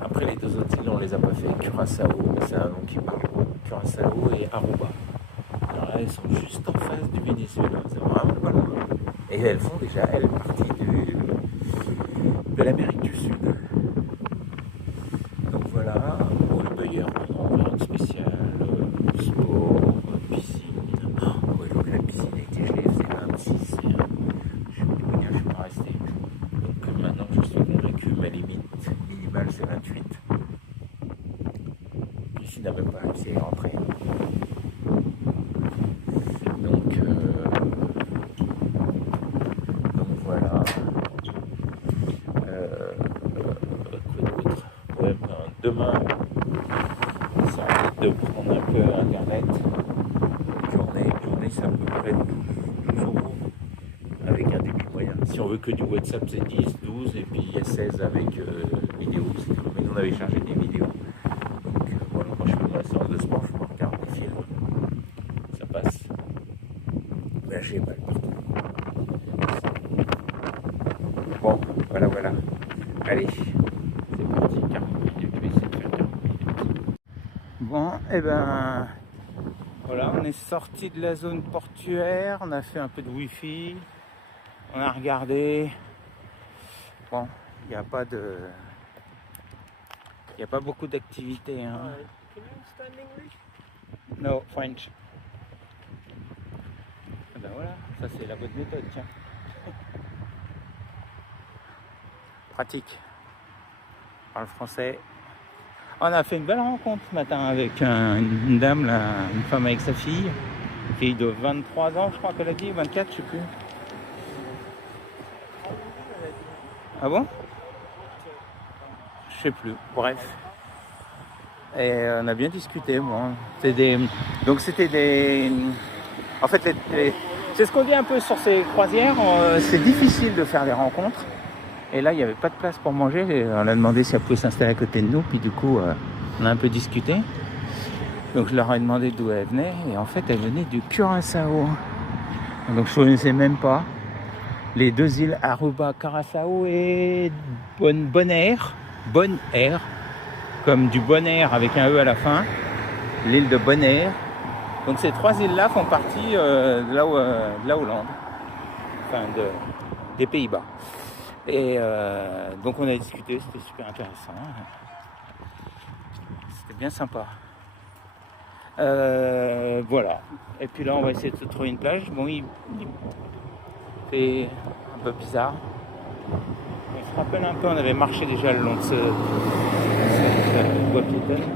après les 2 autres îles on les a pas fait. Curaçao, c'est un nom qui parle. Curaçao et Aruba. Alors là elles sont juste en face du Venezuela, c'est vraiment pas loin. Et elles font déjà partie de l'Amérique du Sud. Donc voilà, bon, le bailleur, rien de spécial, sport, piscine. Oh, donc la piscine était gelée, c'est 26. Je suis pas resté. Donc maintenant je suis convaincu, ma limite minimale c'est 28. Ici n'a même pas réussi à rentrer. Donc voilà. Quoi d'autre? Ouais, ben, demain, ça va être de prendre un peu internet. Journée, c'est à peu près 12 euros avec un débit moyen. Si on veut que du WhatsApp, c'est 10, 12. 12 et puis il y a 16 avec vidéo, etc. Mais nous on avait chargé des vidéos. Donc voilà, moi je fais ma séance de sport, je me regarde des films. Ça passe. Ben j'ai mal partout. Bon, voilà. Allez, c'est parti, 40 minutes, je vais essayer de faire 40 minutes. Bon, et ben voilà, on est sorti de la zone portuaire, on a fait un peu de wifi, on a regardé. Bon, il n'y a pas beaucoup d'activités. Hein. No, French. Ah ben voilà, ça c'est la bonne méthode, tiens. Pratique. On parle français. On a fait une belle rencontre ce matin avec une dame, là, une femme avec sa fille de 23 ans, je crois qu'elle a dit, 24, je sais plus. Ah bon? Je sais plus, bref. Et on a bien discuté, bon. Donc c'était des... En fait, c'est ce qu'on dit un peu sur ces croisières, c'est difficile de faire des rencontres. Et là, il n'y avait pas de place pour manger. Et on a demandé si elle pouvait s'installer à côté de nous. Puis du coup, on a un peu discuté. Donc je leur ai demandé d'où elle venait. Et en fait, elle venait du Curaçao. Donc je ne connaissais même pas. Les deux îles Aruba, Curaçao et Bonaire. Bonaire. Comme du Bonaire avec un E à la fin. L'île de Bonaire. Donc ces trois îles-là font partie de la Hollande. Enfin, des Pays-Bas. Et donc on a discuté, c'était super intéressant. C'était bien sympa. Voilà. Et puis là on va essayer de se trouver une plage. Bon, il fait un peu bizarre. On se rappelle un peu, on avait marché déjà le long de cette voie piétonne.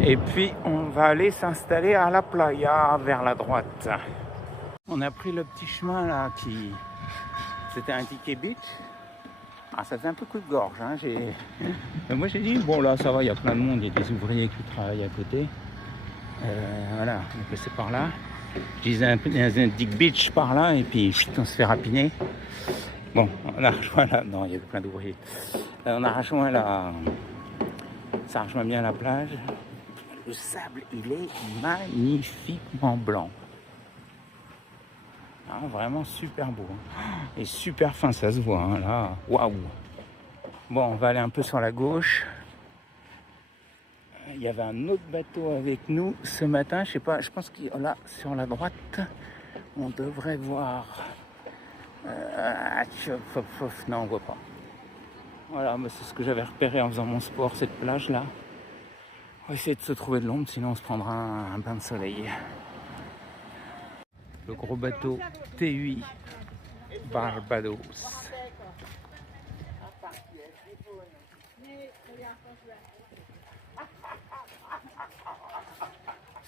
Et puis on va aller s'installer à la playa vers la droite. On a pris le petit chemin là qui... C'était indiqué beach. Ah, ça fait un peu coup de gorge. Hein. Moi j'ai dit, bon là ça va, il y a plein de monde, il y a des ouvriers qui travaillent à côté. Voilà, on est passé par là. Je disais un indique beach par là et puis chut, on se fait rapiner. Bon, on a rejoint là. Non, il y avait plein d'ouvriers. On a rejoint là. Ça rejoint bien la plage. Le sable, il est magnifiquement blanc. Ah, vraiment super beau et super fin, ça se voit hein, là, waouh. Bon, on va aller un peu sur la gauche. Il y avait un autre bateau avec nous ce matin, je sais pas, je pense que là sur la droite on devrait voir non, on voit pas. Voilà, mais c'est ce que j'avais repéré en faisant mon sport, cette plage là. On va essayer de se trouver de l'ombre, sinon on se prendra un bain de soleil. Le gros bateau TUI Barbados.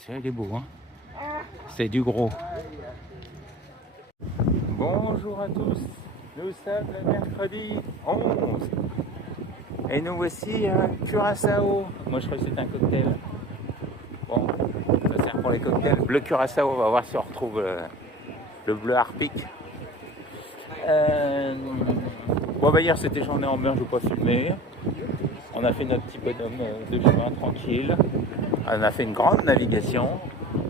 Il est beau, hein? C'est du gros. Bonjour à tous. Nous sommes le mercredi 11. Et nous voici à Curaçao. Moi je crois que c'est un cocktail. Bon, ça sert pour les cocktails. Bleu Curaçao, on va voir si on retrouve le bleu Arctic. Bon bah hier c'était journée en mer, je ne vais pas filmer. On a fait notre petit bonhomme de chemin tranquille. On a fait une grande navigation.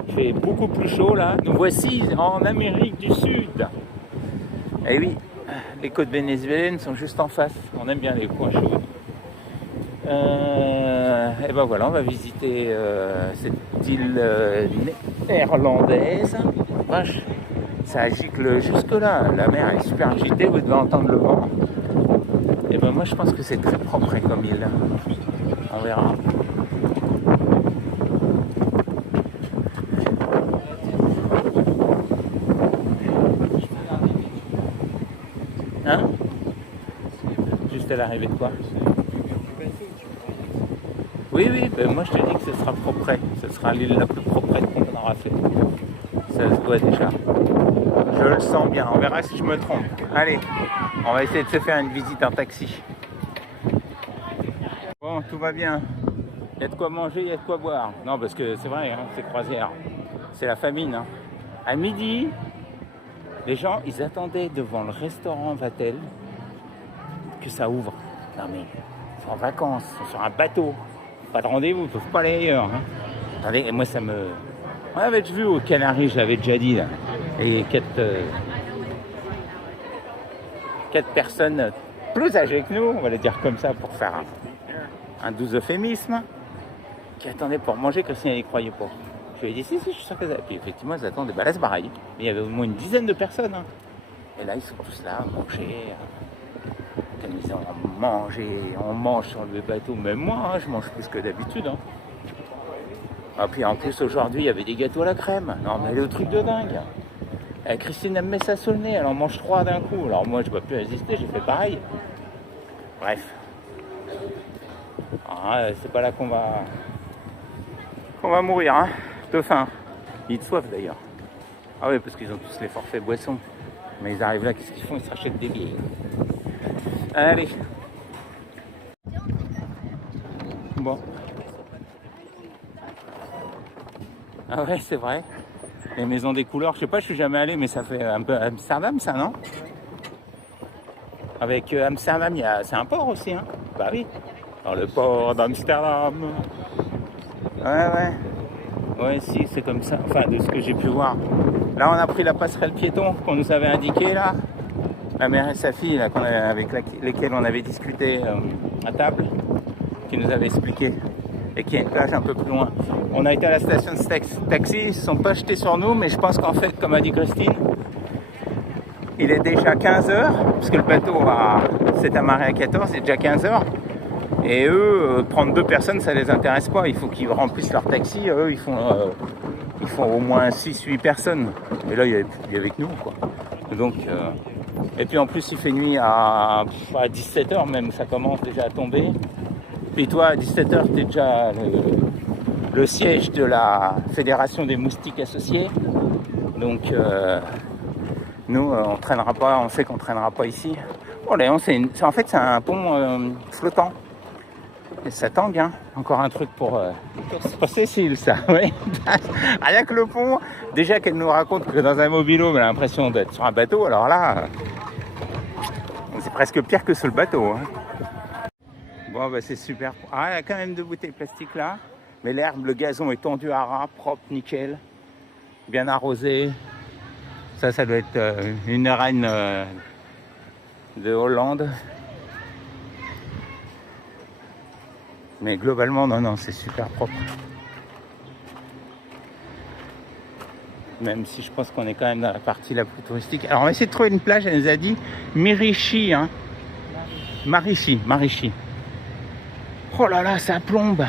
Il fait beaucoup plus chaud là. Nous voici en Amérique du Sud. Et oui, les côtes vénézuéliennes sont juste en face. On aime bien les coins chauds. Et ben voilà, on va visiter cette île néerlandaise. Vache, ça gicle jusque là. La mer est super agitée, vous devez entendre le vent. Et ben moi je pense que c'est très propre comme île. On verra. Hein? Juste à l'arrivée de quoi? Oui, ben moi je te dis que ce sera propre. Ce sera l'île la plus propre qu'on aura fait. Ça se voit déjà. Je le sens bien. On verra si je me trompe. Allez, on va essayer de se faire une visite en taxi. Bon, tout va bien. Il y a de quoi manger, il y a de quoi boire. Non, parce que c'est vrai, hein, c'est croisière. C'est la famine. Hein. À midi, les gens, ils attendaient devant le restaurant Vatel. que ça ouvre. Non mais, ils sont en vacances, ils sont sur un bateau. Pas de rendez-vous, ils ne peuvent pas aller ailleurs. Hein. Attendez, moi ça me... On avait vu aux Canaries, je l'avais déjà dit là. Et 4 personnes plus âgées que nous, on va le dire comme ça pour faire un doux euphémisme, qui attendaient pour manger. Christine n'y croyait pas. Je lui ai dit si, je suis sûr que ça. Puis effectivement, ils attendaient. Bah là, c'est pareil. Mais il y avait au moins une dizaine de personnes. Hein. Et là, ils sont tous là à manger. On mange sur le bateau. Même moi, hein, je mange plus que d'habitude. Hein. Et puis en plus, aujourd'hui, il y avait des gâteaux à la crème. Non, mais le truc de dingue. Et Christine, elle me met ça sous le nez. Elle en mange 3 d'un coup. Alors moi, je ne peux plus résister. J'ai fait pareil. Bref. Ah, c'est pas là qu'on va mourir, hein, de faim. Ils de soif d'ailleurs. Ah oui, parce qu'ils ont tous les forfaits boissons. Mais ils arrivent là, qu'est-ce qu'ils font? Ils se rachètent des billets. Allez. Bon. Ah ouais, c'est vrai. Les maisons des couleurs, je sais pas, je suis jamais allé, mais ça fait un peu Amsterdam, ça, non? Avec Amsterdam, c'est un port aussi, hein? Bah oui. Dans le port d'Amsterdam. Ouais, si, c'est comme ça. Enfin, de ce que j'ai pu voir. Là, on a pris la passerelle piéton qu'on nous avait indiquée, là. La mère et sa fille, là, avec lesquelles on avait discuté à table, qui nous avait expliqué. Et qui est une plage un peu plus loin. On a été à la station de taxi, ils ne se sont pas jetés sur nous, mais je pense qu'en fait, comme a dit Christine, il est déjà 15h, parce que le bateau s'est amarré à 14, c'est déjà 15h. Et eux, prendre 2 personnes, ça les intéresse pas. Il faut qu'ils remplissent leur taxi. Eux, ils font au moins 6-8 personnes. Et là, il y avait que nous, quoi. Donc, et puis en plus, il fait nuit à 17h même, ça commence déjà à tomber. Puis toi, à 17h, tu es déjà le siège de la Fédération des moustiques associés. Donc, nous, on traînera pas, on sait qu'on traînera pas ici. Bon, Léon, en fait, c'est un pont flottant. Et ça tangue, hein. Encore un truc pour Cécile, ça, oui. Rien que le pont, déjà qu'elle nous raconte que dans un mobilo, elle a l'impression d'être sur un bateau, alors là, c'est presque pire que sur le bateau. Hein. Bon, bah c'est super. Ah, il y a quand même 2 bouteilles plastiques là. Mais l'herbe, le gazon est tendu à ras, propre, nickel, bien arrosé. Ça doit être une reine de Hollande. Mais globalement, non, c'est super propre. Même si je pense qu'on est quand même dans la partie la plus touristique. Alors on va essayer de trouver une plage, elle nous a dit Mirichi, hein. Marichi. Oh là là, ça plombe.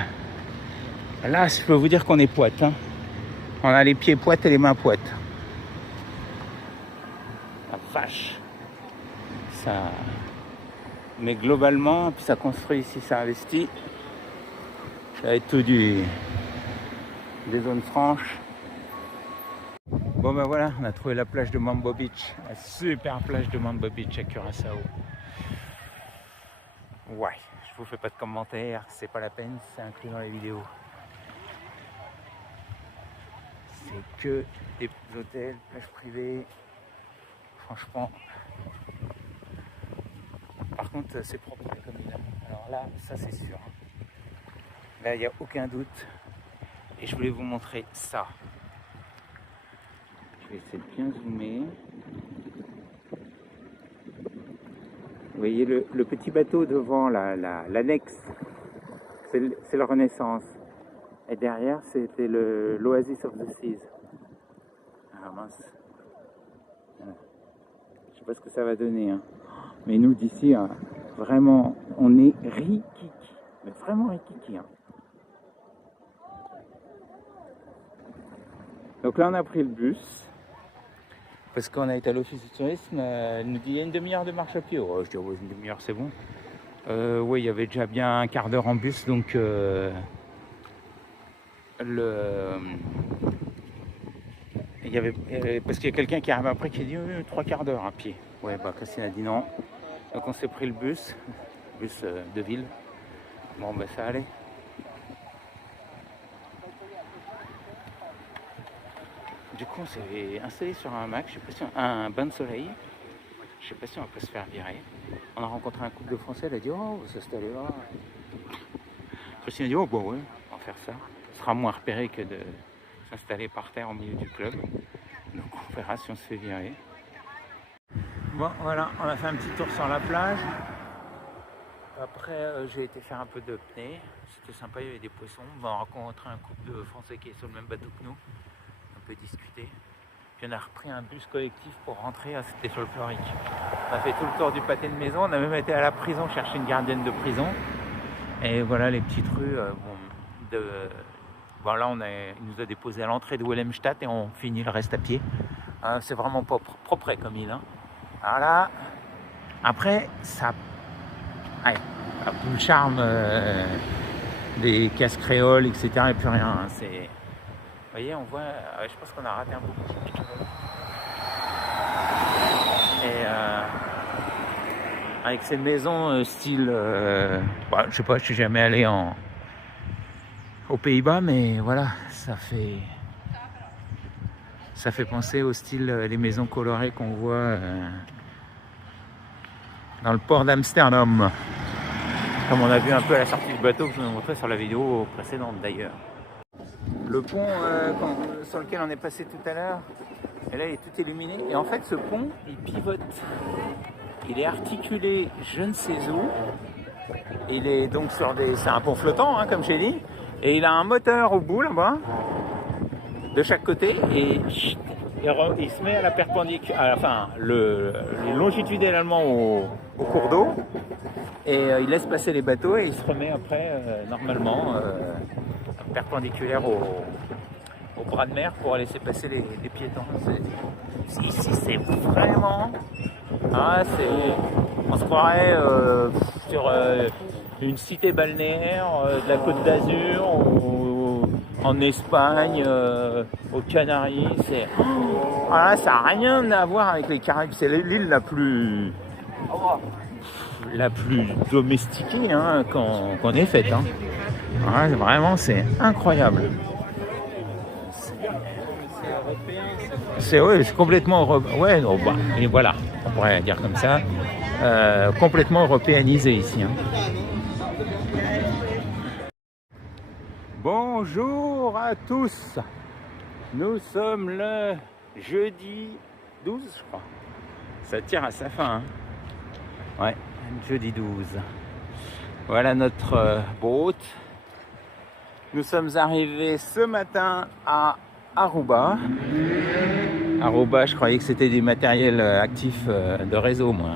Là, je peux vous dire qu'on est poète. Hein. On a les pieds poètes et les mains poètes. La vache. Ça... Mais globalement, puis ça construit ici, ça investit. Ça va être tout des zones franches. Bon ben voilà, on a trouvé la plage de Mambo Beach. La super plage de Mambo Beach à Curaçao. Ouais, je vous fais pas de commentaires, c'est pas la peine, c'est inclus dans les vidéos. C'est que des hôtels, plages privées. Franchement. Par contre, c'est propre comme il a. Alors là, ça c'est sûr. Là, il n'y a aucun doute. Et je voulais vous montrer ça. Je vais essayer de bien zoomer. Vous voyez le petit bateau devant l'annexe, c'est la Renaissance. Et derrière, c'était l'Oasis of the Seas. Ah mince. Voilà. Je sais pas ce que ça va donner. Hein. Mais nous, d'ici, hein, vraiment, on est rikiki. Mais vraiment rikiki. Hein. Donc là, on a pris le bus. Parce qu'on a été à l'office du tourisme, elle nous dit il y a une demi-heure de marche à pied. Oh, je dis oh, une demi-heure c'est bon. Oui, il y avait déjà bien un quart d'heure en bus, donc il y avait, parce qu'il y a quelqu'un qui arrive après qui a dit 3 quarts d'heure à pied. Ouais, bah Christine a dit non. Donc on s'est pris le bus de ville. Bon, bah ça allait. Du coup, on s'est installé sur un hamac, un bain de soleil. Je sais pas si on va pas se faire virer. On a rencontré un couple de Français, elle a dit oh, vous s'installer là. Christine a dit oh bah ouais, on va faire ça. Ce sera moins repéré que de s'installer par terre au milieu du club. Donc on verra si on se fait virer. Bon voilà, on a fait un petit tour sur la plage. Après j'ai été faire un peu de pneu. C'était sympa, il y avait des poissons. On a rencontré un couple de Français qui est sur le même bateau que nous. On peut discuter. Puis on a repris un bus collectif pour rentrer, c'était sur le Floric. On a fait tout le tour du pâté de maison, on a même été à la prison chercher une gardienne de prison. Et voilà les petites rues. Bon, là, il nous a déposé à l'entrée de Wilhelmstadt et on finit le reste à pied. C'est vraiment propre comme île. Hein. Alors là, après, ça a plus le charme des cases créoles, etc. et plus rien. Hein. Vous voyez, on voit, je pense qu'on a raté un peu. Et avec ces maisons style, je sais pas, je suis jamais allé aux Pays-Bas, mais voilà, ça fait penser au style les maisons colorées qu'on voit dans le port d'Amsterdam, comme on a vu un peu à la sortie du bateau que je vous ai montré sur la vidéo précédente d'ailleurs. Le pont sur lequel on est passé tout à l'heure, et là il est tout illuminé. Et en fait ce pont, il pivote. Il est articulé je ne sais où. Il est donc c'est un pont flottant, hein, comme j'ai dit. Et il a un moteur au bout là-bas, de chaque côté. Et il se met à la perpendiculaire, enfin longitudinalement au cours d'eau. Et il laisse passer les bateaux et il se remet après, normalement, perpendiculaire au bras de mer pour laisser passer les piétons. Ici, c'est vraiment... on se croirait sur une cité balnéaire de la Côte d'Azur ou en Espagne, aux Canaries. Ça n'a rien à voir avec les Caraïbes. C'est l'île la plus domestiquée qu'on ait faite. Hein. Vraiment, c'est incroyable. C'est complètement européen. Ouais, et voilà, on pourrait dire comme ça. Complètement européanisé ici. Hein. Bonjour à tous. Nous sommes le jeudi 12, je crois. Ça tire à sa fin. Hein. Ouais, jeudi 12. Voilà notre boat. Nous sommes arrivés ce matin à Aruba. Aruba, je croyais que c'était du matériel actif de réseau, moi.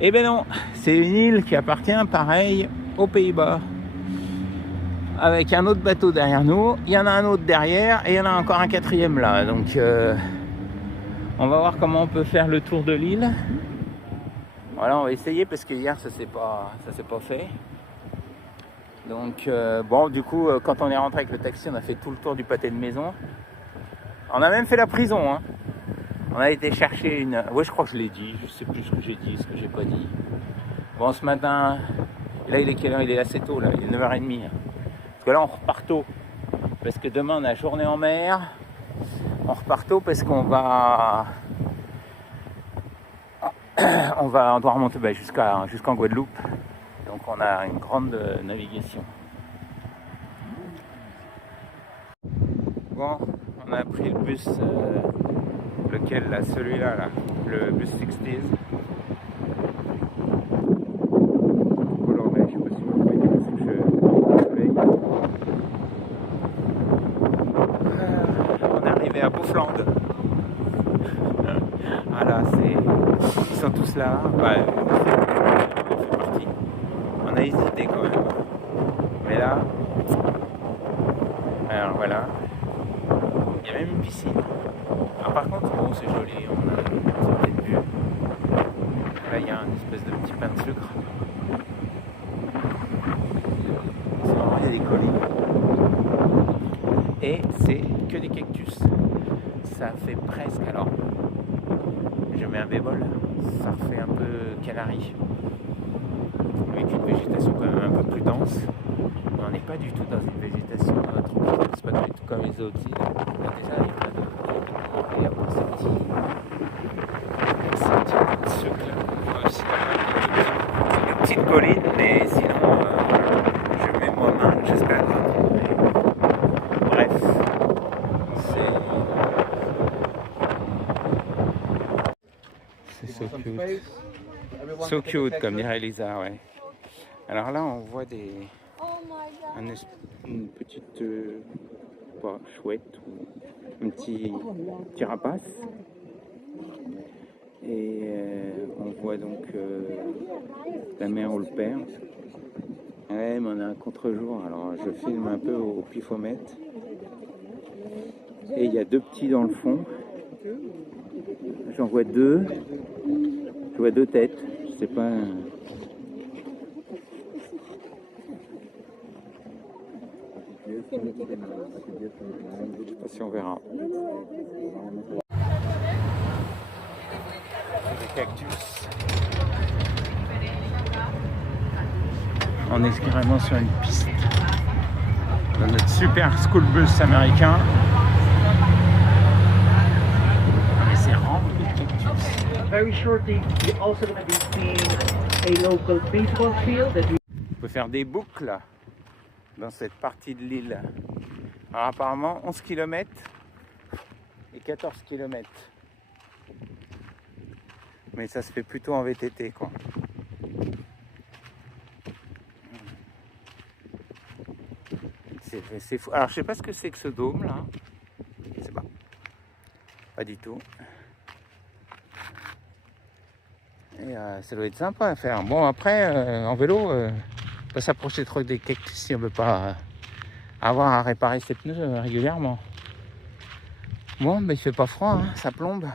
Eh ben non, c'est une île qui appartient, pareil, aux Pays-Bas. Avec un autre bateau derrière nous, il y en a un autre derrière et il y en a encore un quatrième là. Donc, on va voir comment on peut faire le tour de l'île. Voilà, on va essayer parce que hier ça s'est pas fait. Donc du coup quand on est rentré avec le taxi, on a fait tout le tour du pâté de maison. On a même fait la prison. Hein. On a été chercher une... Ouais, je crois que je l'ai dit. Je sais plus ce que j'ai dit, ce que j'ai pas dit. Bon, ce matin, là il est quelle heure? Il est assez tôt là, il est 9h30. Parce que là on repart tôt. Parce que demain on a journée en mer. On repart tôt parce qu'on va... on doit remonter jusqu'en Guadeloupe. Donc on a une grande navigation. Bon, on a pris le bus, lequel là, celui-là, là, le bus 60s. Coloré, je sais pas si vous voyez parce que on est arrivé à Beaufland. Voilà, ils sont tous là. Ouais, on fait partie. On a hésité quand même. Mais là, alors voilà. Il y a même une piscine. Alors par contre, bon, c'est joli, on a une petite vue. Là, il y a une espèce de petit pain de sucre. C'est vraiment, il y a des collines. Et c'est que des cactus. Ça fait presque, alors, je mets un bémol, ça refait un peu Canaries. Avec une végétation quand même un peu plus dense. On n'est pas du tout dans une végétation tropicale, c'est pas du tout comme les autres îles. Là déjà il y a plein de... Et après c'est petit collines, mais sinon, je mets moi-même, j'espère que vous trouverez. Bref, c'est so cute. So cute, comme dirait Lisa, ouais. Alors là, on voit une petite pas chouette ou un petit rapace. Et on voit donc la mère ou le père. Ouais, mais on a un contre-jour, alors je filme un peu au pifomètre. Et il y a deux petits dans le fond. J'en vois deux. Je vois deux têtes. Je sais pas. Je sais pas si on verra. Des cactus. On est carrément sur une piste. Dans notre super school bus américain. Mais c'est rempli de cactus. Very shortly, you're also going to be seeing a local baseball field that we... On peut faire des boucles dans cette partie de l'île. Alors apparemment 11 km et 14 km. Mais ça se fait plutôt en VTT quoi. C'est fou. Alors je sais pas ce que c'est que ce dôme là. Je sais pas. Pas du tout. Et ça doit être sympa à faire. Bon après en vélo, pas s'approcher trop des cactus si on veut pas avoir à réparer ses pneus régulièrement. Bon, mais il fait pas froid, hein, ça plombe.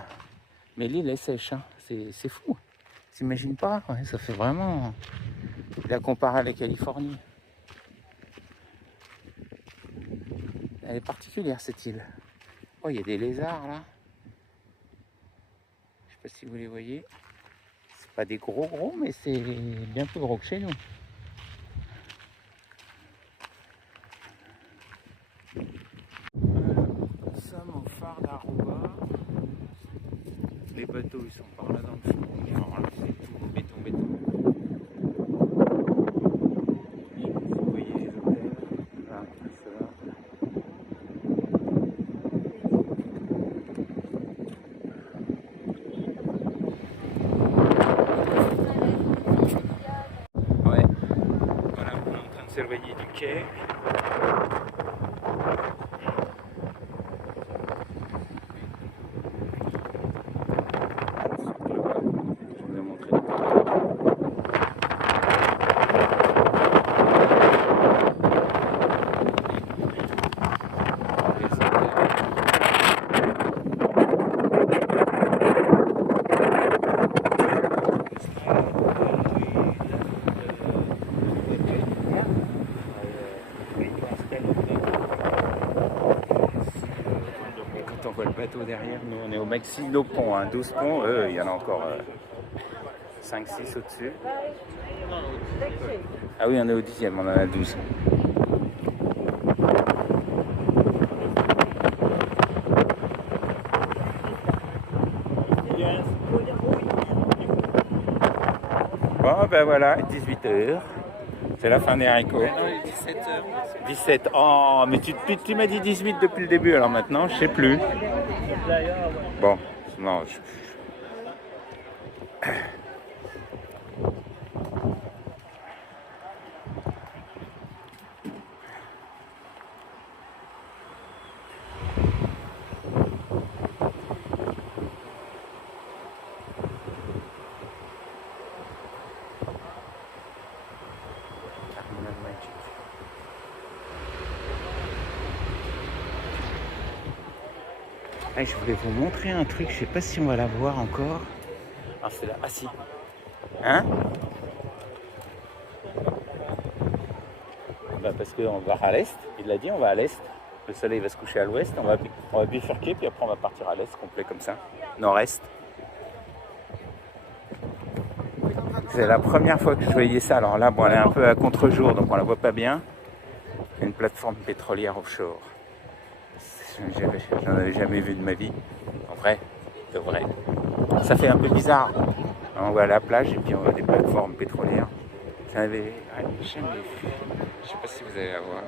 Mais l'île est sèche, hein. C'est fou. T'imagines pas, ouais, ça fait vraiment... La comparer à la Californie. Elle est particulière cette île. Oh, il y a des lézards là. Je sais pas si vous les voyez. C'est pas des gros, mais c'est bien plus gros que chez nous. Nous sommes au phare d'Aruba. Les bateaux ils sont par là dans le fond. Alors là c'est tout béton. Et vous voyez les hôtels. Là, ceux-là. Ouais. Voilà, on est en train de s'éloigner du quai. Quand on voit le bateau derrière, nous on est au Maxilo Pont, hein, 12 ponts, il y en a encore 5-6 au-dessus. Ah oui, on est au 10e, on en a 12. Bon ben voilà, 18h. C'est la fin des haricots. 17h. 17. Oh, mais tu m'as dit 18 depuis le début, alors maintenant, je sais plus. Bon, non. Ah, je voulais vous montrer un truc, je sais pas si on va la voir encore. Ah, c'est là. Ah si. Hein? Bah parce qu'on va à l'est, il l'a dit, on va à l'est. Le soleil va se coucher à l'ouest, on va bifurquer, puis après on va partir à l'est complet comme ça. Nord-est. C'est la première fois que je voyais ça. Alors là, bon, elle est un peu à contre-jour, donc on la voit pas bien. Une plateforme pétrolière offshore. J'en avais jamais vu de ma vie. En vrai, c'est vrai. Ça fait un peu bizarre. On va à la plage et puis on voit des plateformes pétrolières. J'avais... ouais, j'aime les vues. Je sais pas si vous allez la voir.